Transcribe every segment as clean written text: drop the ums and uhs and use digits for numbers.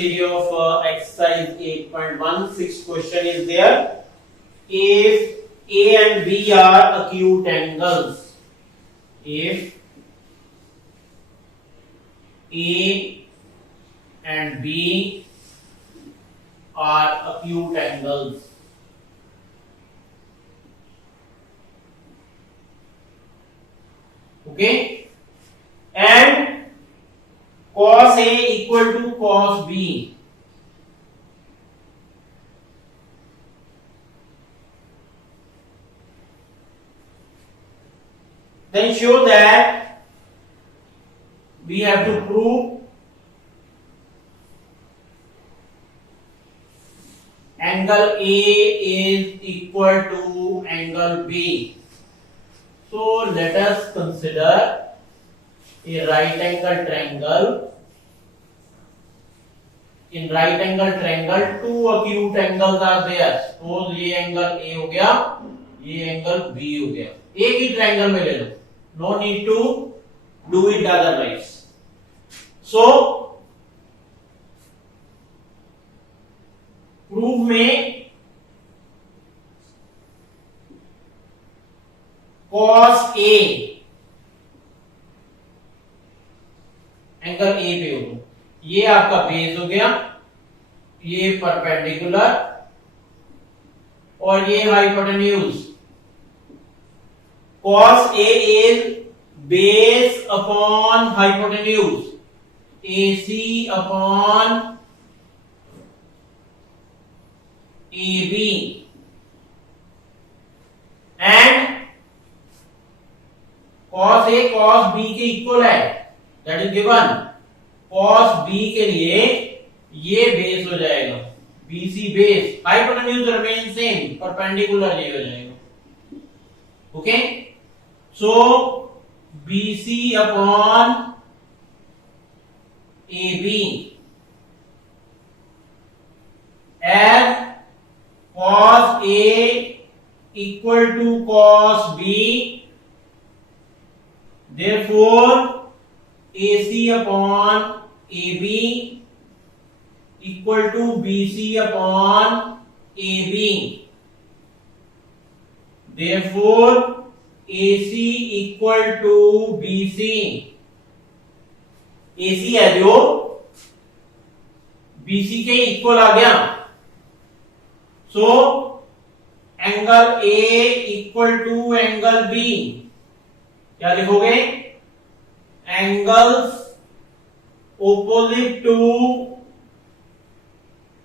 series of exercise 8.16 question is there. If A and B are acute angles, if A and B are acute angles, okay, and cos A equal to cos B, then show that we have to prove angle A is equal to angle B. So let us consider a right angle triangle. In right angle triangle, two acute angles are there. Suppose ये angle A हो गया, ये angle B हो गया. एक ही triangle में ले लो. No need to do it otherwise. So proof में cos A एंगल A पे हो, ये आपका बेस हो गया, ये परपेंडिकुलर और ये hypotenuse. cos A is base upon hypotenuse, AC upon AB, and cos A cos B के इक्वल है, that is given. cos B के लिए ये बेस हो जाएगा, BC base, hypotenuse remain same, perpendicular ये हो जाएगा. Okay, so BC upon AB as cos A equal to cos B, therefore AC upon AB equal to BC upon AB. Therefore AC equal to BC. AC है जो BC के equal आ गया. So angle A equal to angle B. क्या लिखोगे? Angles opposite to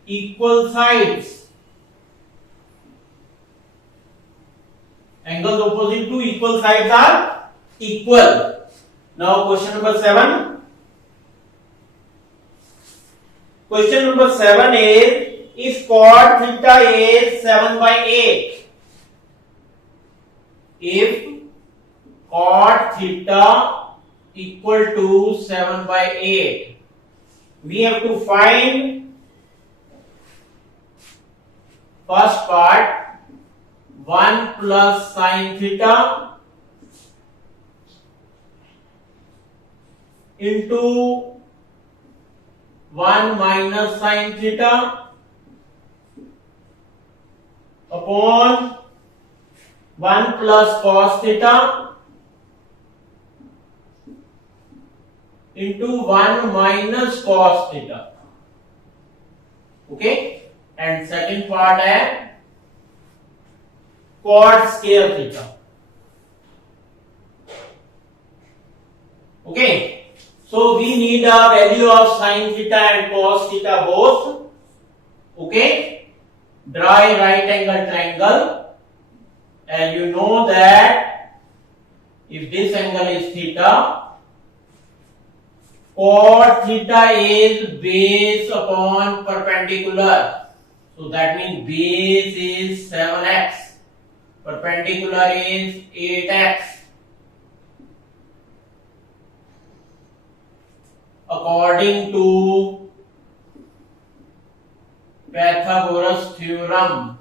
equal sides. Angles opposite to equal sides are equal. Now question number 7. Question number 7 is, if cot theta is 7/8, if cot theta equal to 7/8, we have to find first part 1 plus sin theta into 1 minus sin theta upon 1 plus cos theta into 1 minus cos theta. Okay, and second part है cot square theta. Okay, so we need a value of sin theta and cos theta both. Okay, draw a right angle triangle, and you know that if this angle is theta, cot theta is base upon perpendicular, so that means base is 7x, perpendicular is 8x. According to Pythagoras theorem,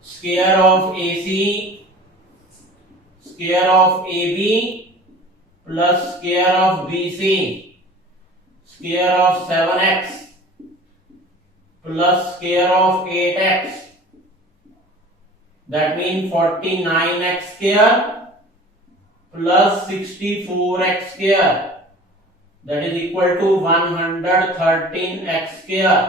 square of AC, square of AB plus square of BC square of 7x plus square of 8x, that means 49x square plus 64x square, that is equal to 113x square.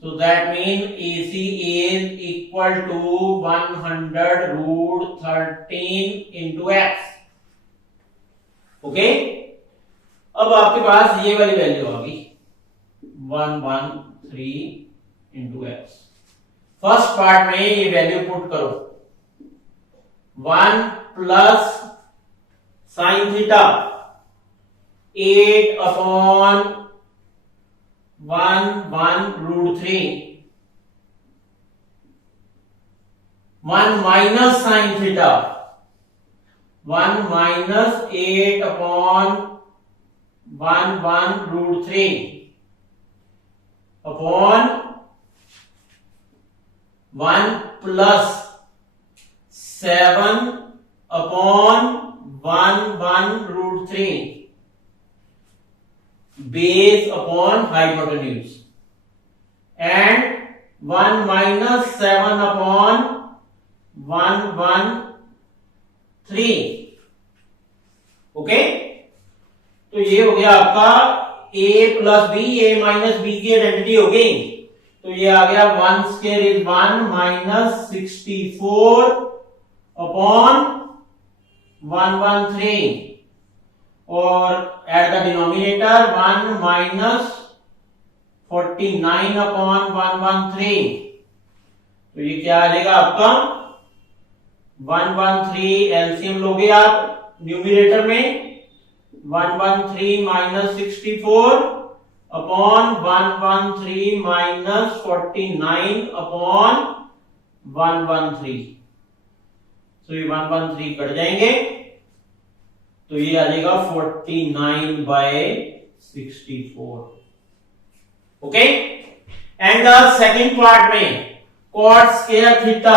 So that means AC is equal to 100 root 13 into x. Okay? अब आपके पास ये वाली value आ गई 113 into x. First part में ये value put करो 1 plus sine theta 8 upon 1 root 3, 1 minus sine theta 1 minus 8 upon 1 root 3 upon 1 plus 7 upon 1 root 3 base upon hypotenuse and 1 minus 7 upon 113. Okay, तो ये हो गया आपका a plus B, a minus B की identity हो गई. तो ये आ गया 1 स्क्वायर इज 1 माइनस 64 अपॉन 113 और at the denominator 1 minus 49 upon 113. तो ये क्या आ जाएगा आपका 113 एलसीएम लोगे आप न्यूमरेटर में 113 माइनस 64 अपॉन 113 माइनस 49 अपॉन 113. तो ये 113 कट जाएंगे तो ये आ जाएगा 49 by 64. Okay, and the second part में cot स्क्वायर थीटा